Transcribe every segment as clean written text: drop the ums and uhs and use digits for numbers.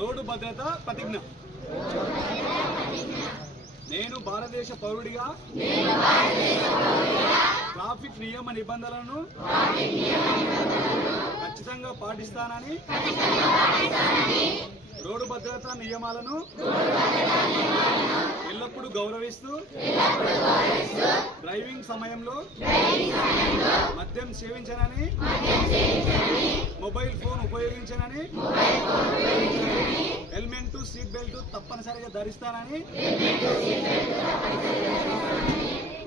Road భద్రత ప్రతిజ్ఞ. నేను భారతదేశ పౌరుడిగా ట్రాఫిక్ నియమ నిబంధనలను ఖచ్చితంగా పాటిస్తానని, రోడ్డు భద్రతా నియమాలను ఎల్లప్పుడూ గౌరవిస్తూ డ్రైవింగ్ సమయంలో మద్యం సేవించనని, మొబైల్ ఫోన్ ఉపయోగించనని, హెల్మెట్ సీట్ బెల్ట్ తప్పనిసరిగా ధరిస్తానని,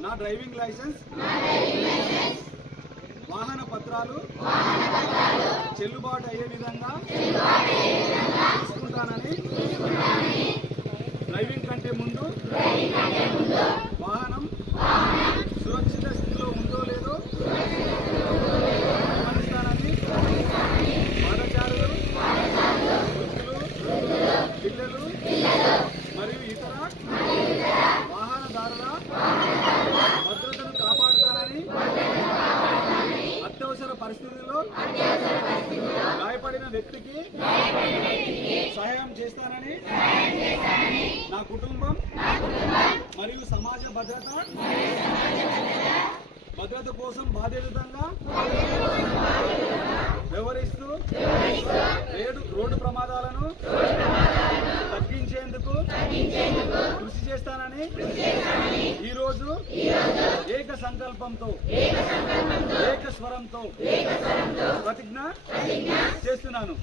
నా డ్రైవింగ్ లైసెన్స్ వాహన పత్రాలు చెల్లుబాటు అయ్యే విధంగా తీసుకుంటానని, డ్రైవింగ్ కంటే ముందు వాహనం సురక్షిత స్థితిలో ఉందో లేదో గమనిస్తానని, పాదచారులు, వృద్ధులు, పిల్లలు మరియు ఇతర వాహనదారుల భద్రతను కాపాడుతానని, అత్యవసర పరిస్థితుల్లో గాయపడిన వ్యక్తికి సహాయం చేస్తానని, నా కుటుంబం మరియు సమాజ భద్రత కోసం బాధ్యతంగా వ్యవహరిస్తూ రోడ్డు ప్రమాదాలను తగ్గించేందుకు కృషి చేస్తానని ఈరోజు ఏక సంకల్పంతో ఏక స్వరంతో ప్రతిజ్ఞ చేస్తున్నాను.